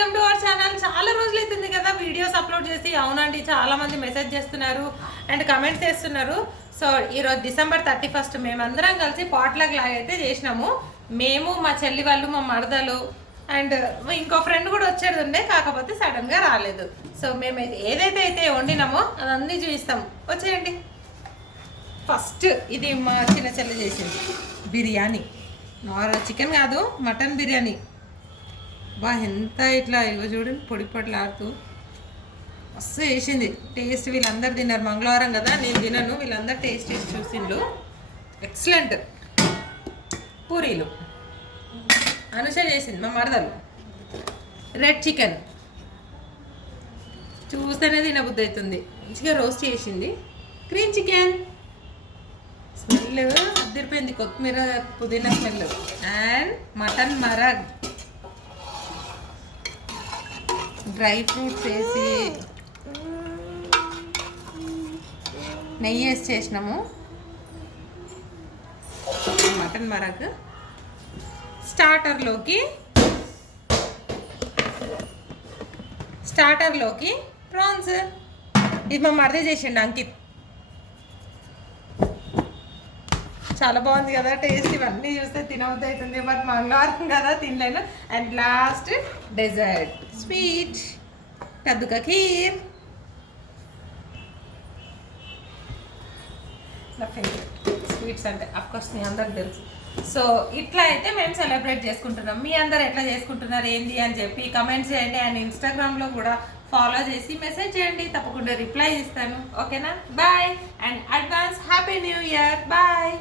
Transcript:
Welcome to our channel. చాలా రోజులు అవుతుంది కదా వీడియోస్ అప్లోడ్ చేసి. అవునండి, చాలా మంది మెసేజ్ చేస్తున్నారు అండ్ కమెంట్స్ చేస్తున్నారు. సో ఈరోజు డిసెంబర్ 31 మేమందరం కలిసి పాట్లక్ లాగా అయితే చేసినాము. మేము, మా చెల్లి వాళ్ళు, మా మరదలు అండ్ ఇంకో ఫ్రెండ్ కూడా వచ్చేది ఉండే, కాకపోతే సడన్గా రాలేదు. సో మేము ఏదైతే అయితే వండినామో అదన్నీ చూపిస్తాం, వచ్చేయండి. ఫస్ట్ ఇది మా చిన్న చెల్లి చేసింది బిర్యానీ. చికెన్ కాదు, మటన్ బిర్యానీ. బా ఎంత ఇట్లా ఇగో చూడండి, పొడి పొడిలాడుతూ మస్తు వేసింది. టేస్ట్ వీళ్ళందరూ తిన్నారు. మంగళవారం కదా, నేను తినను, వీళ్ళందరూ టేస్ట్ చేసి చూసిండ్రు. ఎక్సలెంట్. పూరీలు అనుష చేసింది, మా మరదలు. రెడ్ చికెన్ చూస్తేనే తినబుద్ధి అవుతుంది. మంచిగా రోస్ట్ చేసింది. గ్రీన్ చికెన్ స్మెల్ అదిరిపోయింది, కొత్తిమీర పుదీనా smell. And mutton marag, dry fruits వేసి నెయ్యి వేసి చేసినాము. మటన్ మరగ్. స్టార్టర్లోకి ప్రాన్స్. ఇది మా మరదే చేసిండు, అంకిత్. చాలా బాగుంది కదా టేస్ట్. ఇవన్నీ చూస్తే తినవద్దు అవుతుంది, బట్ మంగళవారం కదా తినలేను. అండ్ లాస్ట్ డెజర్ట్ స్వీట్ కద్దుక ఖీర్. నా ఫేవరెట్ స్వీట్స్ అంటే అఫ్కోర్స్ మీ అందరికి తెలుసు. సో ఇట్లా అయితే మేము సెలబ్రేట్ చేసుకుంటున్నాం. మీ అందరు ఎట్లా చేసుకుంటున్నారు ఏంటి అని చెప్పి కమెంట్స్ చేయండి. అండ్ ఇన్స్టాగ్రామ్లో కూడా ఫాలో చేసి మెసేజ్ చేయండి, తప్పకుండా రిప్లై ఇస్తాను. ఓకేనా? Bye and advance happy new year. Bye.